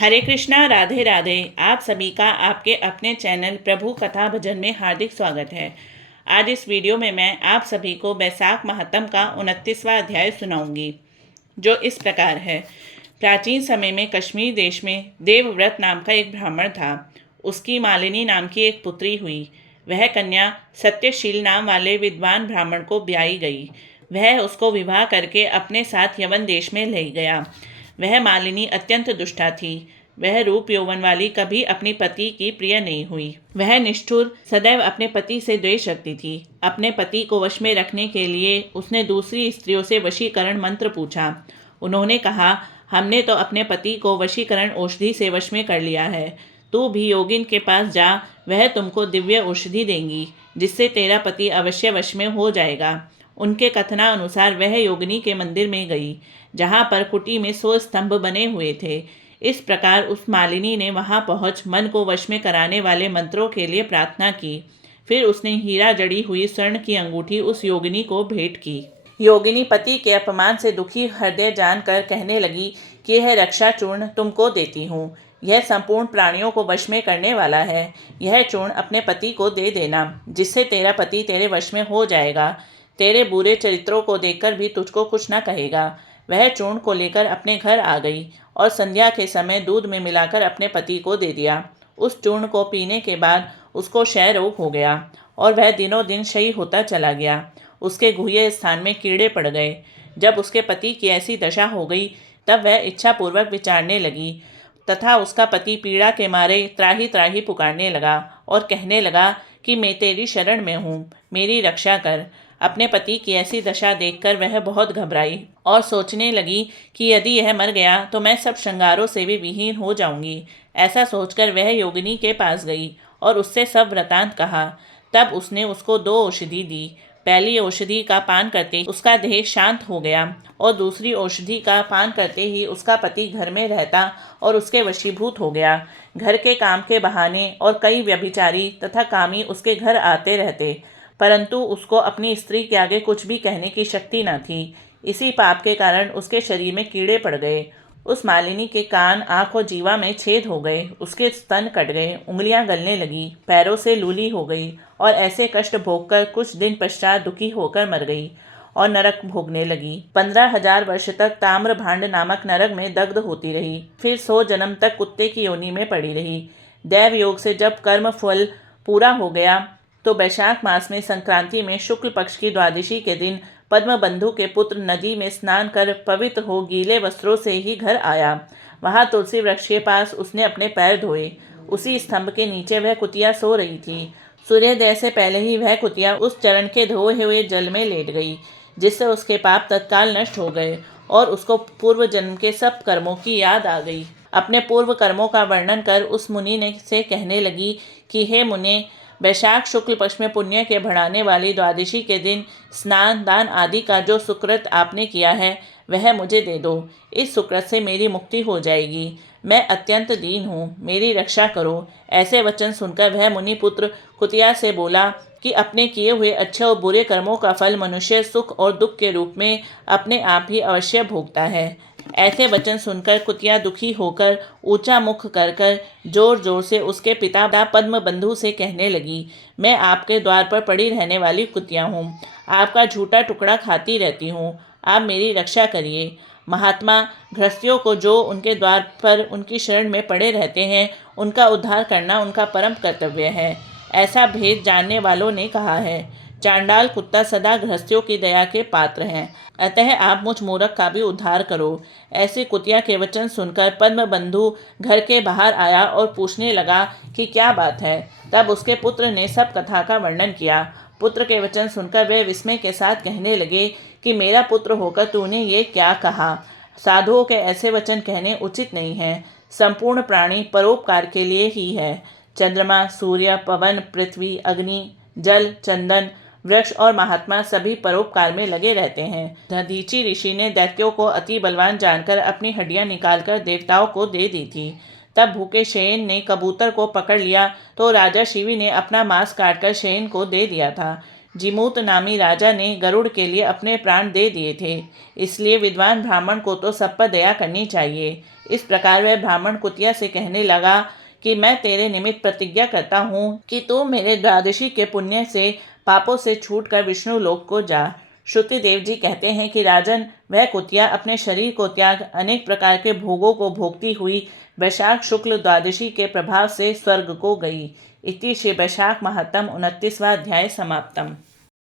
हरे कृष्णा, राधे राधे। आप सभी का आपके अपने चैनल प्रभु कथा भजन में हार्दिक स्वागत है। आज इस वीडियो में मैं आप सभी को बैसाख महात्म का 29वां अध्याय सुनाऊंगी, जो इस प्रकार है। प्राचीन समय में कश्मीर देश में देवव्रत नाम का एक ब्राह्मण था। उसकी मालिनी नाम की एक पुत्री हुई। वह कन्या सत्यशील नाम वाले विद्वान ब्राह्मण को ब्याई गई। वह उसको विवाह करके अपने साथ यवन देश में ले गया। वह मालिनी अत्यंत दुष्टा थी। वह रूप यौवन वाली कभी अपनी पति की प्रिय नहीं हुई। वह निष्ठुर, सदैव अपने पति से द्वेष रखती थी। अपने पति को वश में रखने के लिए उसने दूसरी स्त्रियों से वशीकरण मंत्र पूछा। उन्होंने कहा, हमने तो अपने पति को वशीकरण औषधि से वश में कर लिया है। तू भी योगिन के पास जा, वह तुमको दिव्य औषधि देंगी, जिससे तेरा पति अवश्य वश में हो जाएगा। उनके कथनानुसार वह योगिनी के मंदिर में गई, जहाँ पर कुटी में 100 स्तंभ बने हुए थे। इस प्रकार उस मालिनी ने वहां पहुंच मन को वश में कराने वाले मंत्रों के लिए प्रार्थना की। फिर उसने हीरा जड़ी हुई स्वर्ण की अंगूठी उस योगिनी को भेंट की। योगिनी पति के अपमान से दुखी हृदय जानकर कहने लगी कि यह रक्षा चूर्ण तुमको देती हूँ। यह संपूर्ण प्राणियों को वश में करने वाला है। यह चूर्ण अपने पति को दे देना, जिससे तेरा पति तेरे वश में हो जाएगा। तेरे बुरे चरित्रों को देखकर भी तुझको कुछ न कहेगा। वह चूर्ण को लेकर अपने घर आ गई और संध्या के समय दूध में मिलाकर अपने पति को दे दिया। उस चूर्ण को पीने के बाद उसको क्षय रोग हो गया और वह दिनों दिन क्षयी होता चला गया। उसके गुह्य स्थान में कीड़े पड़ गए। जब उसके पति की ऐसी दशा हो गई, तब वह इच्छापूर्वक विचारने लगी तथा उसका पति पीड़ा के मारे त्राही त्राही पुकारने लगा और कहने लगा कि मैं तेरी शरण में हूँ, मेरी रक्षा कर। अपने पति की ऐसी दशा देखकर वह बहुत घबराई और सोचने लगी कि यदि यह मर गया तो मैं सब श्रृंगारों से भी विहीन हो जाऊंगी। ऐसा सोचकर वह योगिनी के पास गई और उससे सब वृतांत कहा। तब उसने उसको 2 औषधि दी। पहली औषधि का पान करते ही उसका देह शांत हो गया और दूसरी औषधि का पान करते ही उसका पति घर में रहता और उसके वशीभूत हो गया। घर के काम के बहाने और कई व्यभिचारी तथा कामी उसके घर आते रहते, परंतु उसको अपनी स्त्री के आगे कुछ भी कहने की शक्ति न थी। इसी पाप के कारण उसके शरीर में कीड़े पड़ गए। उस मालिनी के कान, आँख और जीवा में छेद हो गए। उसके स्तन कट गए, उंगलियां गलने लगी, पैरों से लूली हो गई और ऐसे कष्ट भोगकर कुछ दिन पश्चात दुखी होकर मर गई और नरक भोगने लगी। 15,000 वर्ष तक ताम्रभांड नामक नरक में दग्ध होती रही। फिर 100 जन्म तक कुत्ते की योनि में पड़ी रही। दैव योग से जब कर्म फल पूरा हो गया, तो वैशाख मास में संक्रांति में शुक्ल पक्ष की द्वादशी के दिन पद्मबंधु के पुत्र नदी में स्नान कर पवित्र हो गीले वस्त्रों से ही घर आया। वहां तुलसी वृक्ष के पास उसने अपने पैर धोए। उसी स्तंभ के नीचे वह कुतिया सो रही थी। सूर्योदय से पहले ही वह कुतिया उस चरण के धोए हुए जल में लेट गई, जिससे उसके पाप तत्काल नष्ट हो गए और उसको पूर्व जन्म के सब कर्मों की याद आ गई। अपने पूर्व कर्मों का वर्णन कर उस मुनि ने से कहने लगी कि हे मुने, वैशाख शुक्ल पक्ष में पुण्य के बढ़ाने वाली द्वादशी के दिन स्नान दान आदि का जो सुकृत आपने किया है, वह मुझे दे दो। इस सुकृत से मेरी मुक्ति हो जाएगी। मैं अत्यंत दीन हूँ, मेरी रक्षा करो। ऐसे वचन सुनकर वह मुनिपुत्र कुतिया से बोला कि अपने किए हुए अच्छे और बुरे कर्मों का फल मनुष्य सुख और दुख के रूप में अपने आप ही अवश्य भोगता है। ऐसे वचन सुनकर कुतिया दुखी होकर ऊंचा मुख कर जोर जोर से उसके पिता पद्मबंधु से कहने लगी, मैं आपके द्वार पर पड़ी रहने वाली कुतिया हूँ। आपका झूठा टुकड़ा खाती रहती हूँ। आप मेरी रक्षा करिए। महात्मा, गृहस्थियों को जो उनके द्वार पर उनकी शरण में पड़े रहते हैं, उनका उद्धार करना उनका परम कर्तव्य है। ऐसा भेद जानने वालों ने कहा है। चांडाल कुत्ता सदा गृहस्थियों की दया के पात्र हैं, अतः आप मुझ मूर्ख का भी उद्धार करो। ऐसे कुतिया के वचन सुनकर पद्मबंधु घर के बाहर आया और पूछने लगा कि क्या बात है। तब उसके पुत्र ने सब कथा का वर्णन किया। पुत्र के वचन सुनकर वे विस्मय के साथ कहने लगे कि मेरा पुत्र होकर तूने ये क्या कहा। साधुओं के ऐसे वचन कहने उचित नहीं है। संपूर्ण प्राणी परोपकार के लिए ही है। चंद्रमा, सूर्य, पवन, पृथ्वी, अग्नि, जल, चंदन, वृक्ष और महात्मा सभी परोपकार में लगे रहते हैं। दधीचि ऋषि ने दैत्यों को अति बलवान जानकर अपनी हड्डियां निकालकर देवताओं को दे दी थी। तब भूखे शेन ने कबूतर को पकड़ लिया तो राजा शिवी ने अपना मांस काटकर शेन को दे दिया था। जिमूत नामी राजा ने गरुड़ के लिए अपने प्राण दे दिए थे, इसलिए विद्वान ब्राह्मण को तो सब पर दया करनी चाहिए। इस प्रकार वह ब्राह्मण कुतिया से कहने लगा कि मैं तेरे निमित्त प्रतिज्ञा करता हूँ कि तू मेरे द्वादशी के पुण्य से पापों से छूटकर विष्णु लोक को जा। श्रुतिदेव जी कहते हैं कि राजन, वह कुतिया अपने शरीर को त्याग अनेक प्रकार के भोगों को भोगती हुई वैशाख शुक्ल द्वादशी के प्रभाव से स्वर्ग को गई। इति श्री वैशाख महात्म 29वां अध्याय समाप्तम।